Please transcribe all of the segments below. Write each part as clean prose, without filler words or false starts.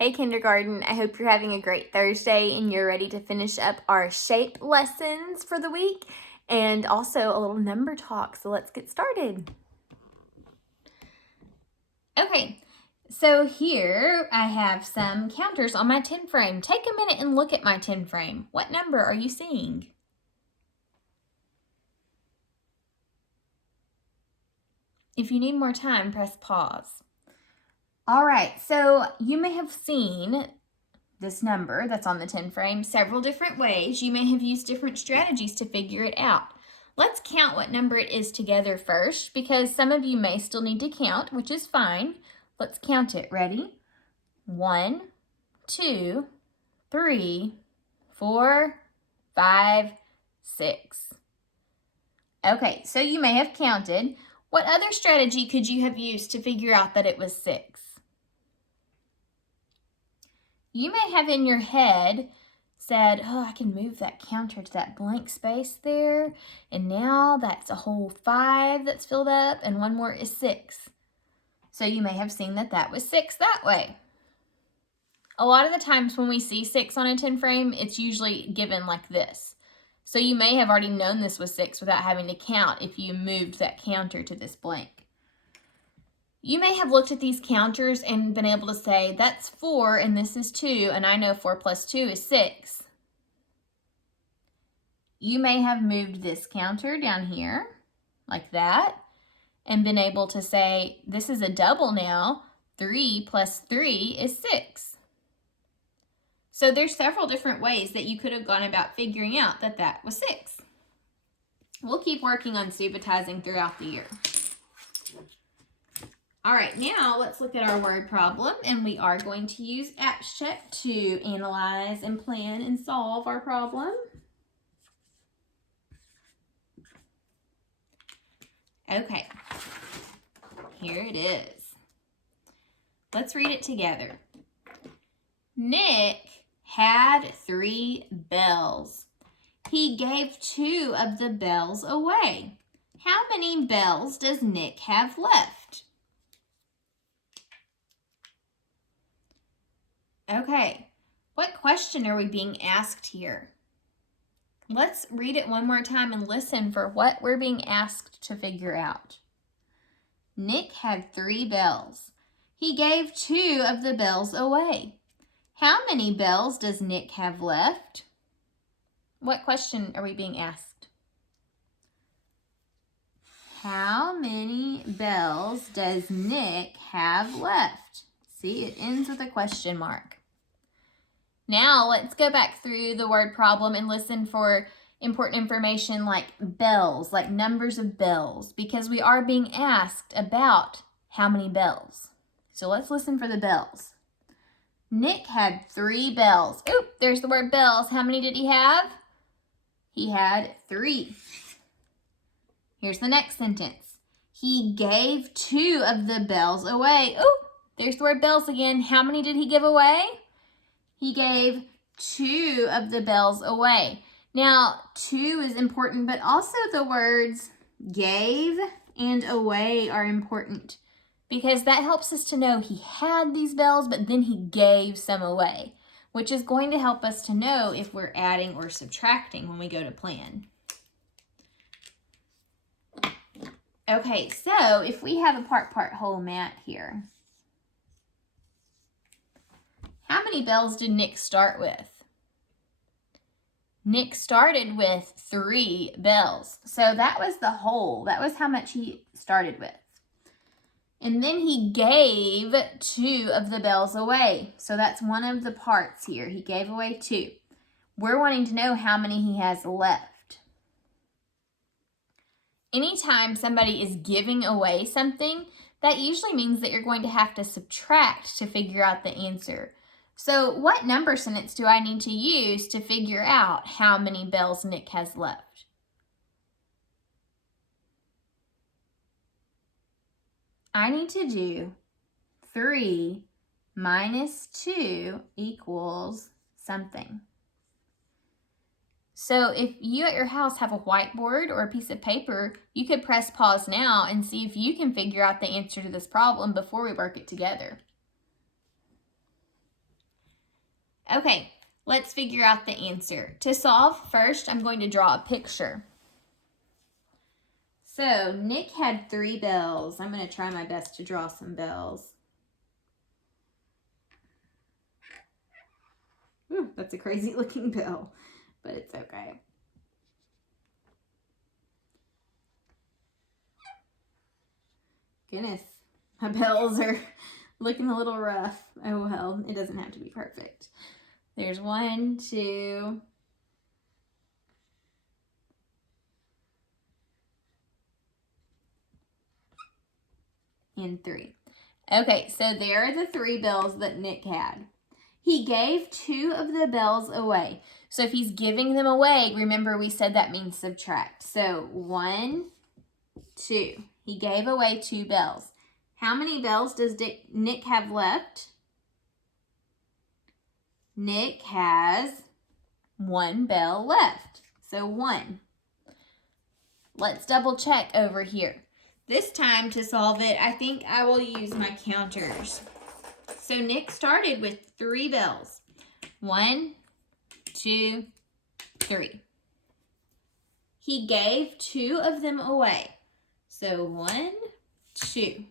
Hey kindergarten, I hope you're having a great Thursday and you're ready to finish up our shape lessons for the week and also a little number talk. So let's get started. Okay, so here I have some counters on my 10 frame. Take a minute and look at my 10 frame. What number are you seeing? If you need more time, press pause. All right, so you may have seen this number that's on the 10 frame several different ways. You may have used different strategies to figure it out. Let's count what number it is together first, because some of you may still need to count, which is fine. Let's count it. Ready? 1, 2, 3, 4, 5, 6. Okay, so you may have counted. What other strategy could you have used to figure out that it was 6? You may have in your head said, oh, I can move that counter to that blank space there. And now that's a whole 5 that's filled up and one more is 6. So you may have seen that that was 6 that way. A lot of the times when we see 6 on a 10 frame, it's usually given like this. So you may have already known this was 6 without having to count if you moved that counter to this blank. You may have looked at these counters and been able to say, that's 4 and this is 2, and I know 4 plus 2 is 6. You may have moved this counter down here, like that, and been able to say, this is a double now. 3 plus 3 is 6. So there's several different ways that you could have gone about figuring out that that was 6. We'll keep working on stupidizing throughout the year. All right, now let's look at our word problem, and we are going to use AptsCheck to analyze and plan and solve our problem. Okay, here it is. Let's read it together. Nick had 3 bells. He gave 2 of the bells away. How many bells does Nick have left? Okay, what question are we being asked here? Let's read it one more time and listen for what we're being asked to figure out. Nick had 3 bells. He gave 2 of the bells away. How many bells does Nick have left? What question are we being asked? How many bells does Nick have left? See, it ends with a question mark. Now let's go back through the word problem and listen for important information like bells, like numbers of bells, because we are being asked about how many bells. So let's listen for the bells. Nick had 3 bells. Oop, there's the word bells. How many did he have? He had 3. Here's the next sentence. He gave 2 of the bells away. Oop, there's the word bells again. How many did he give away? He gave 2 of the bells away. Now, 2 is important, but also the words gave and away are important because that helps us to know he had these bells, but then he gave some away, which is going to help us to know if we're adding or subtracting when we go to plan. Okay, so if we have a part whole mat here, how many bells did Nick start with? Nick started with 3 bells. So that was the whole. That was how much he started with. And then he gave 2 of the bells away. So that's one of the parts here. He gave away 2. We're wanting to know how many he has left. Anytime somebody is giving away something, that usually means that you're going to have to subtract to figure out the answer. So what number sentence do I need to use to figure out how many bells Nick has left? I need to do 3 minus 2 equals something. So if you at your house have a whiteboard or a piece of paper, you could press pause now and see if you can figure out the answer to this problem before we work it together. Okay, let's figure out the answer. To solve, first I'm going to draw a picture. So Nick had 3 bells. I'm going to try my best to draw some bells. Ooh, that's a crazy looking bell, but it's okay. Goodness, my bells are looking a little rough. Oh well, it doesn't have to be perfect. There's 1, 2, and 3. Okay, so there are the 3 bells that Nick had. He gave 2 of the bells away. So if he's giving them away, remember we said that means subtract. So 1, 2. He gave away 2 bells. How many bells does Nick have left? Nick has 1 bell left. So 1. Let's double check over here. This time to solve it, I think I will use my counters. So Nick started with 3 bells. 1, 2, 3. He gave 2 of them away. So 1, 2.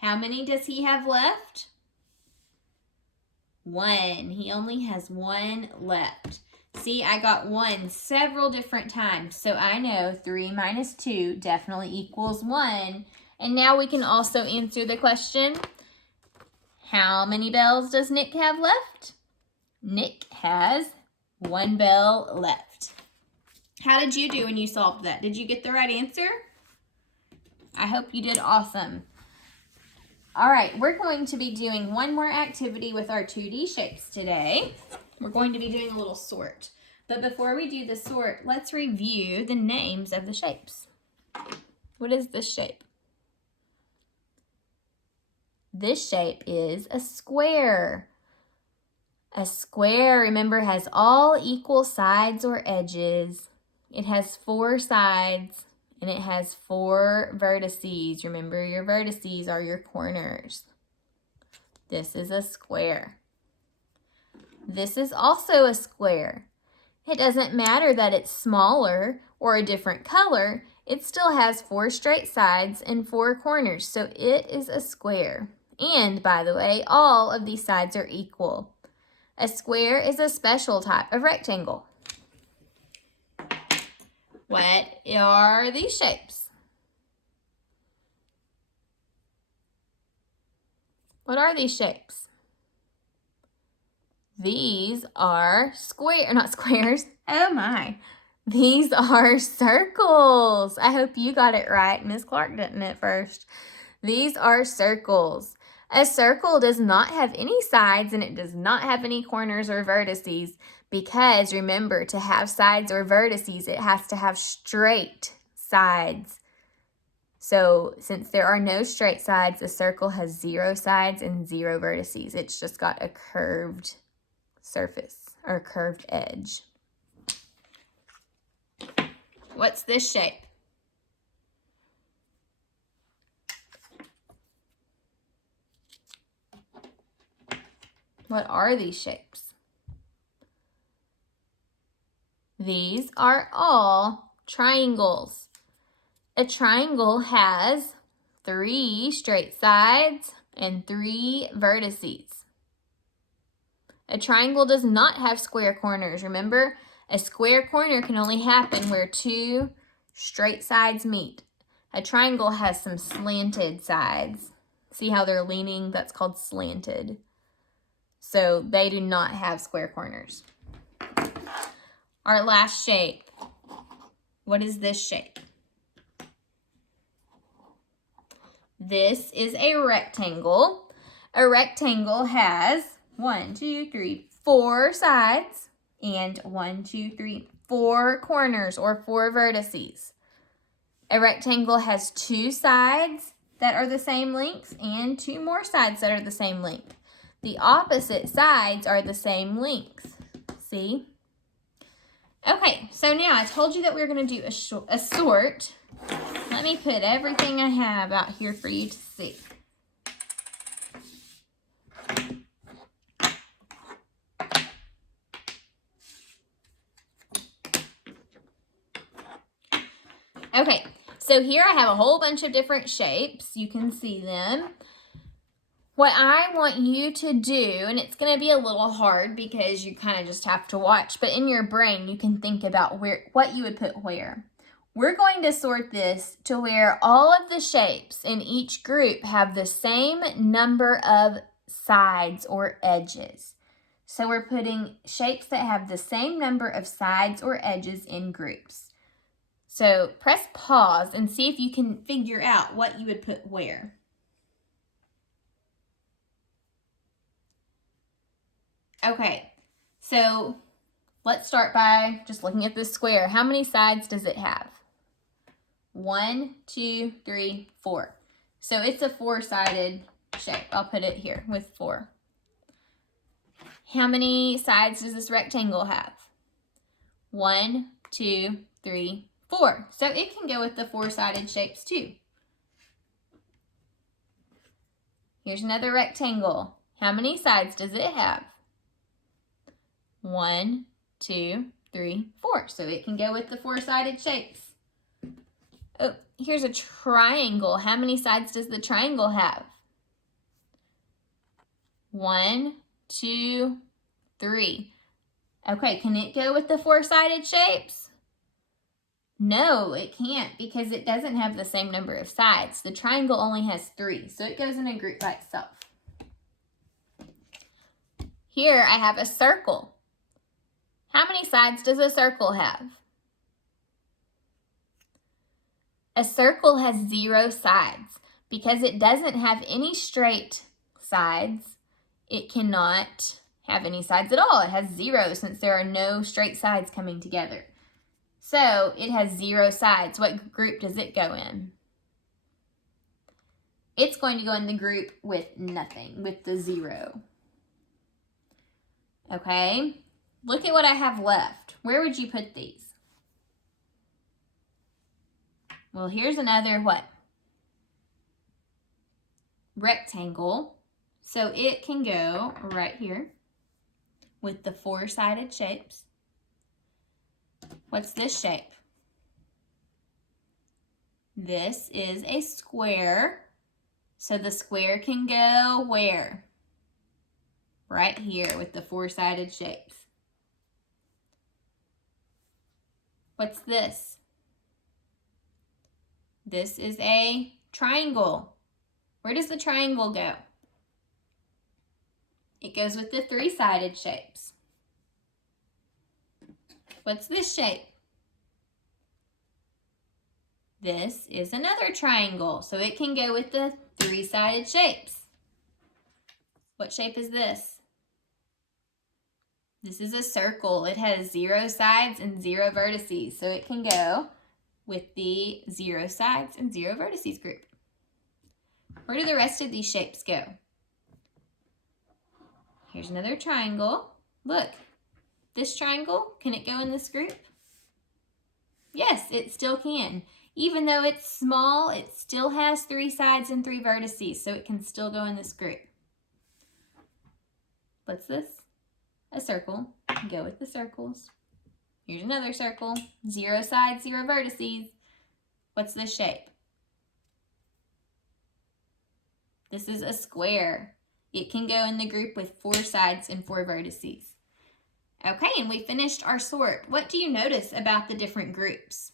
How many does he have left? 1. He only has 1 left. See, I got 1 several different times. So I know 3 minus 2 definitely equals 1. And now we can also answer the question, how many bells does Nick have left? Nick has 1 bell left. How did you do when you solved that? Did you get the right answer? I hope you did awesome. All right, we're going to be doing one more activity with our 2D shapes today. We're going to be doing a little sort. But before we do the sort, let's review the names of the shapes. What is this shape? This shape is a square. A square, remember, has all equal sides or edges. It has 4 sides and it has 4 vertices. Remember, your vertices are your corners. This is a square. This is also a square. It doesn't matter that it's smaller or a different color. It still has 4 straight sides and 4 corners, so it is a square. And, by the way, all of these sides are equal. A square is a special type of rectangle. What are these shapes? What are these shapes? These are not squares. Oh my. These are circles. I hope you got it right. Miss Clark didn't at first. These are circles. A circle does not have any sides and it does not have any corners or vertices because, remember, to have sides or vertices, it has to have straight sides. So since there are no straight sides, a circle has 0 sides and 0 vertices. It's just got a curved surface or curved edge. What's this shape? What are these shapes? These are all triangles. A triangle has 3 straight sides and 3 vertices. A triangle does not have square corners. Remember, a square corner can only happen where 2 straight sides meet. A triangle has some slanted sides. See how they're leaning? That's called slanted. So they do not have square corners. Our last shape. What is this shape? This is a rectangle. A rectangle has 1, 2, 3, 4 sides and 1, 2, 3, 4 corners or 4 vertices. A rectangle has 2 sides that are the same length and 2 more sides that are the same length. The opposite sides are the same length. See? Okay, so now I told you that we were going to do a sort. Let me put everything I have out here for you to see. Okay, so here I have a whole bunch of different shapes. You can see them. What I want you to do, and it's going to be a little hard because you kind of just have to watch, but in your brain you can think about what you would put where. We're going to sort this to where all of the shapes in each group have the same number of sides or edges. So we're putting shapes that have the same number of sides or edges in groups. So press pause and see if you can figure out what you would put where. Okay, so let's start by just looking at this square. How many sides does it have? 1, 2, 3, 4. So it's a 4-sided shape. I'll put it here with 4. How many sides does this rectangle have? 1, 2, 3, 4. So it can go with the 4-sided shapes too. Here's another rectangle. How many sides does it have? 1, 2, 3, 4. So it can go with the 4-sided shapes. Oh, here's a triangle. How many sides does the triangle have? 1, 2, 3. Okay, can it go with the 4-sided shapes? No, it can't because it doesn't have the same number of sides. The triangle only has 3, so it goes in a group by itself. Here I have a circle. How many sides does a circle have? A circle has 0 sides. Because it doesn't have any straight sides, it cannot have any sides at all. It has 0 since there are no straight sides coming together. So it has 0 sides. What group does it go in? It's going to go in the group with nothing, with the 0. Okay, look at what I have left. Where would you put these? Well, here's another what? Rectangle. So it can go right here with the 4-sided shapes. What's this shape? This is a square. So the square can go where? Right here with the 4-sided shapes. What's this? This is a triangle. Where does the triangle go? It goes with the 3-sided shapes. What's this shape? This is another triangle, so it can go with the 3-sided shapes. What shape is this? This is a circle. It has 0 sides and 0 vertices, so it can go with the 0 sides and 0 vertices group. Where do the rest of these shapes go? Here's another triangle. Look, this triangle, can it go in this group? Yes, it still can. Even though it's small, it still has 3 sides and 3 vertices, so it can still go in this group. What's this? A circle. Go with the circles. Here's another circle. 0 sides, 0 vertices. What's this shape? This is a square. It can go in the group with 4 sides and 4 vertices. Okay, and we finished our sort. What do you notice about the different groups?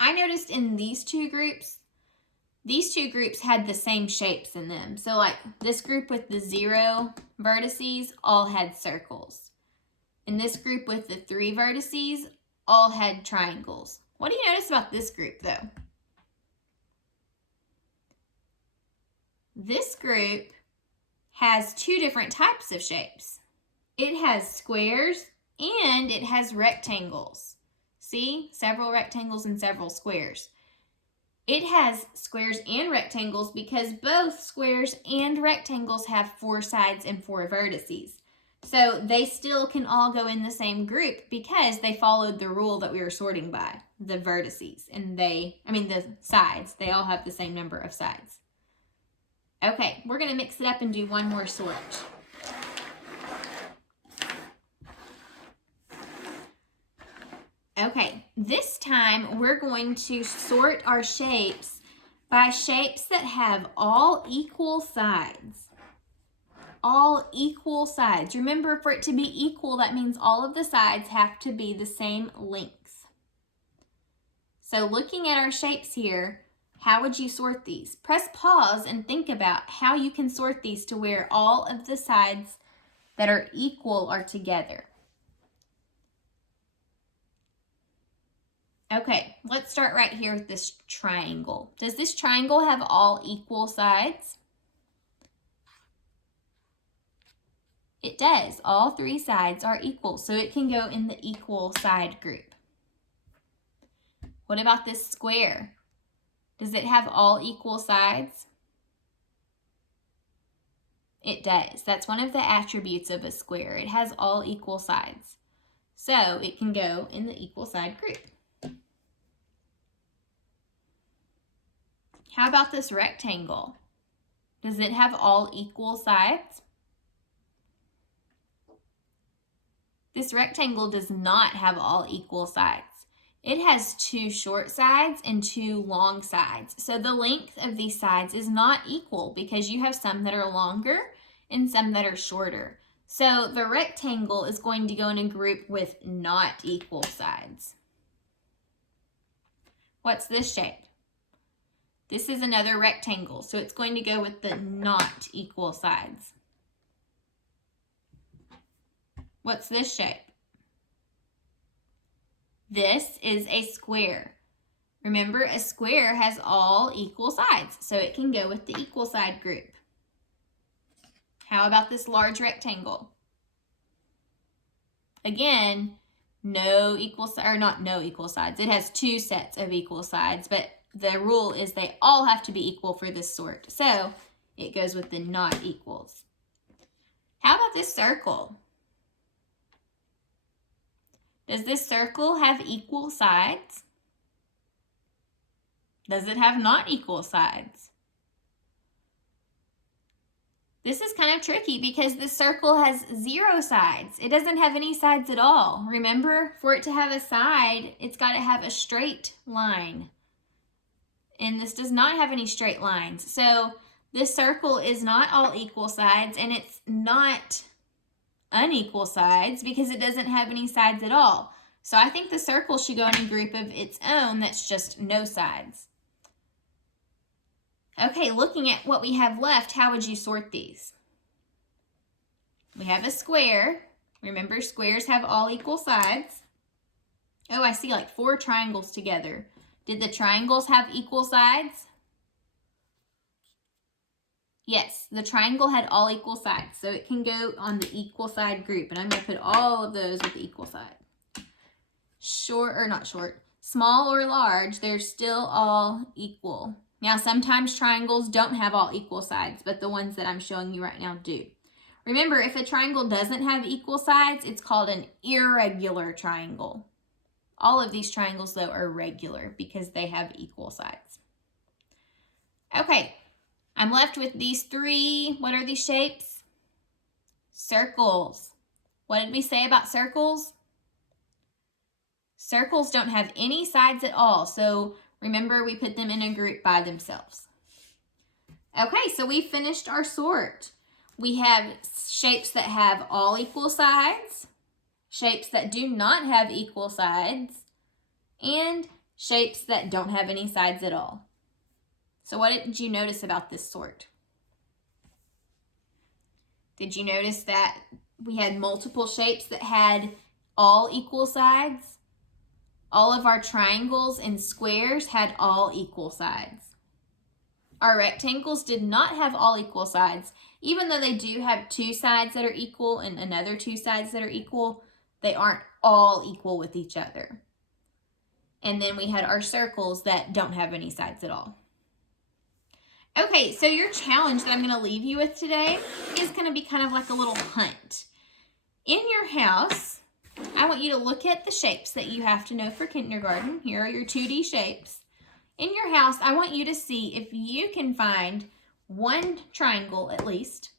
I noticed in these two groups had the same shapes in them. So like this group with the 0 vertices all had circles. And this group with the 3 vertices all had triangles. What do you notice about this group though? This group has 2 different types of shapes. It has squares and it has rectangles. See? Several rectangles and several squares. It has squares and rectangles because both squares and rectangles have 4 sides and 4 vertices. So they still can all go in the same group because they followed the rule that we were sorting by, the vertices, and the sides. They all have the same number of sides. Okay, we're going to mix it up and do one more sort. Okay, this time we're going to sort our shapes by shapes that have all equal sides. All equal sides. Remember, for it to be equal, that means all of the sides have to be the same length. So looking at our shapes here, how would you sort these? Press pause and think about how you can sort these to where all of the sides that are equal are together. Okay, let's start right here with this triangle. Does this triangle have all equal sides? It does. All three sides are equal, so it can go in the equal side group. What about this square? Does it have all equal sides? It does. That's one of the attributes of a square. It has all equal sides. So it can go in the equal side group. How about this rectangle? Does it have all equal sides? This rectangle does not have all equal sides. It has two short sides and two long sides. So the length of these sides is not equal because you have some that are longer and some that are shorter. So the rectangle is going to go in a group with not equal sides. What's this shape? This is another rectangle, so it's going to go with the not equal sides. What's this shape? This is a square. Remember, a square has all equal sides, so it can go with the equal side group. How about this large rectangle? Again, no equal sides, or not no equal sides. It has two sets of equal sides, but the rule is they all have to be equal for this sort. So it goes with the not equals. How about this circle? Does this circle have equal sides? Does it have not equal sides? This is kind of tricky because the circle has 0 sides. It doesn't have any sides at all. Remember, for it to have a side, it's got to have a straight line. And this does not have any straight lines. So this circle is not all equal sides, and it's not unequal sides because it doesn't have any sides at all. So I think the circle should go in a group of its own that's just no sides. Okay, looking at what we have left, how would you sort these? We have a square. Remember, squares have all equal sides. Oh, I see like 4 triangles together. Did the triangles have equal sides? Yes, the triangle had all equal sides, so it can go on the equal side group, and I'm going to put all of those with the equal side. Short or not short, small or large, they're still all equal. Now, sometimes triangles don't have all equal sides, but the ones that I'm showing you right now do. Remember, if a triangle doesn't have equal sides, it's called an irregular triangle. All of these triangles, though, are regular because they have equal sides. Okay, I'm left with these 3, what are these shapes? Circles. What did we say about circles? Circles don't have any sides at all, so remember, we put them in a group by themselves. Okay, so we finished our sort. We have shapes that have all equal sides, shapes that do not have equal sides, and shapes that don't have any sides at all. So what did you notice about this sort? Did you notice that we had multiple shapes that had all equal sides? All of our triangles and squares had all equal sides. Our rectangles did not have all equal sides. Even though they do have 2 sides that are equal and another 2 sides that are equal, they aren't all equal with each other. And then we had our circles that don't have any sides at all. Okay, so your challenge that I'm going to leave you with today is going to be kind of like a little hunt. In your house, I want you to look at the shapes that you have to know for kindergarten. Here are your 2D shapes. In your house, I want you to see if you can find 1 triangle at least,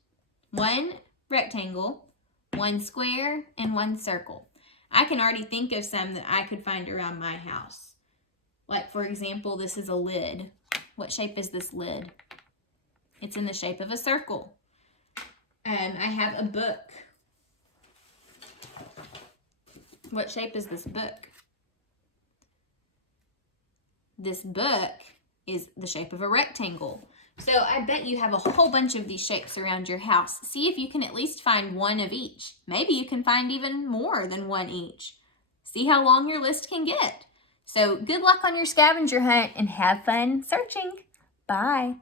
1 rectangle, 1 square, and 1 circle. I can already think of some that I could find around my house. Like, for example, this is a lid. What shape is this lid? It's in the shape of a circle. I have a book. What shape is this book? This book is the shape of a rectangle. So I bet you have a whole bunch of these shapes around your house. See if you can at least find one of each. Maybe you can find even more than one each. See how long your list can get. So good luck on your scavenger hunt and have fun searching. Bye.